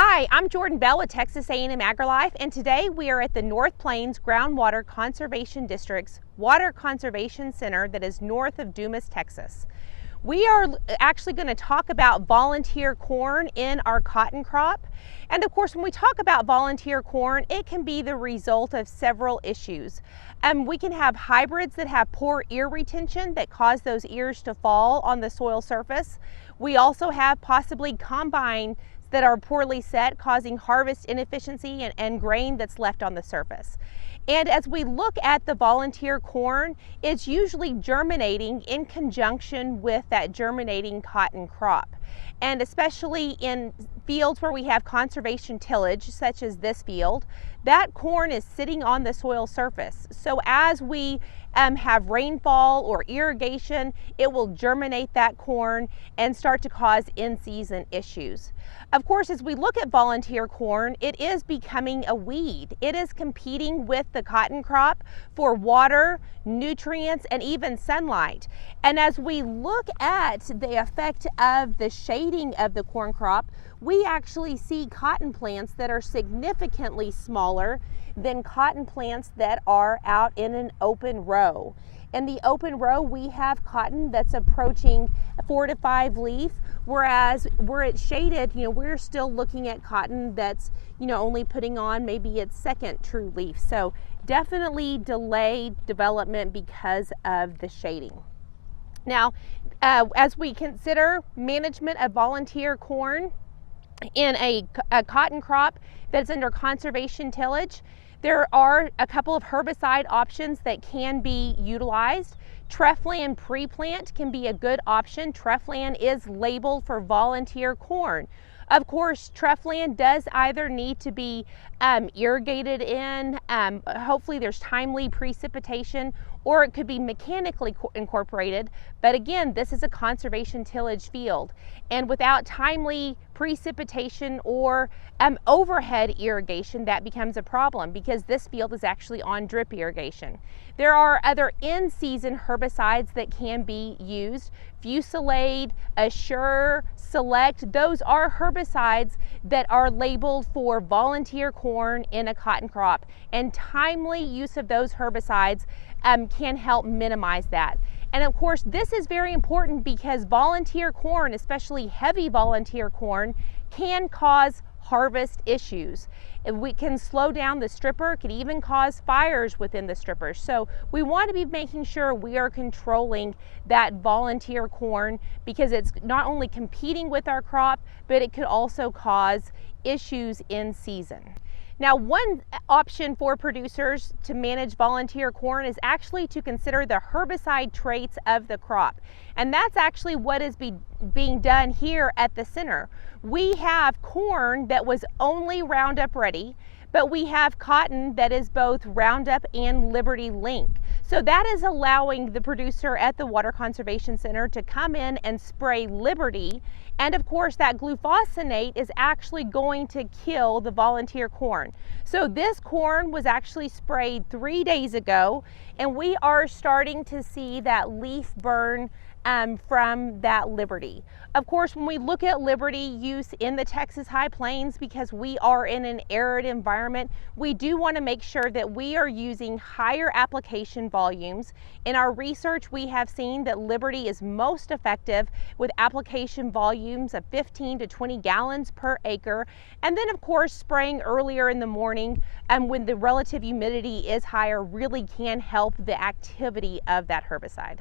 Hi, I'm Jourdan Bell with Texas A&M AgriLife, and today we are at the North Plains Groundwater Conservation District's Water Conservation Center that is north of Dumas, Texas. We are actually going to talk about volunteer corn in our cotton crop. And of course, when we talk about volunteer corn, it can be the result of several issues. We can have hybrids that have poor ear retention that cause those ears to fall on the soil surface. We also have possibly combines that are poorly set, causing harvest inefficiency and grain that's left on the surface. And as we look at the volunteer corn, it's usually germinating in conjunction with that germinating cotton crop. And especially in fields where we have conservation tillage, such as this field, that corn is sitting on the soil surface. So as we have rainfall or irrigation, it will germinate that corn and start to cause in-season issues. Of course, as we look at volunteer corn, it is becoming a weed. It is competing with the cotton crop for water, nutrients, and even sunlight. And as we look at the effect of the shading of the corn crop, we actually see cotton plants that are significantly smaller than cotton plants that are out in an open row. In the open row, we have cotton that's approaching 4 to 5 leaf, whereas where it's shaded, we're still looking at cotton that's, only putting on maybe its second true leaf. So definitely delayed development because of the shading. Now, as we consider management of volunteer corn in a cotton crop that's under conservation tillage, there are a couple of herbicide options that can be utilized. Treflan pre-plant can be a good option. Treflan is labeled for volunteer corn. Of course, Treflan does either need to be irrigated in, hopefully there's timely precipitation, or it could be mechanically incorporated. But again, this is a conservation tillage field. And without timely precipitation or overhead irrigation, that becomes a problem because this field is actually on drip irrigation. There are other in-season herbicides that can be used. Fusilade, Assure, Select, those are herbicides that are labeled for volunteer corn in a cotton crop, and timely use of those herbicides can help minimize that. And of course, this is very important because volunteer corn, especially heavy volunteer corn, can cause harvest issues. We can slow down the stripper, it could even cause fires within the strippers. So we want to be making sure we are controlling that volunteer corn because it's not only competing with our crop, but it could also cause issues in season. Now, one option for producers to manage volunteer corn is actually to consider the herbicide traits of the crop. And that's actually what is being done here at the center. We have corn that was only Roundup Ready, but we have cotton that is both Roundup and Liberty Link. So that is allowing the producer at the Water Conservation Center to come in and spray Liberty. And of course, that glufosinate is actually going to kill the volunteer corn. So this corn was actually sprayed 3 days ago, and we are starting to see that leaf burn from that Liberty. Of course, when we look at Liberty use in the Texas High Plains, because we are in an arid environment, we do want to make sure that we are using higher application volumes. In our research, we have seen that Liberty is most effective with application volumes of 15 to 20 gallons per acre. And then of course, spraying earlier in the morning when the relative humidity is higher really can help the activity of that herbicide.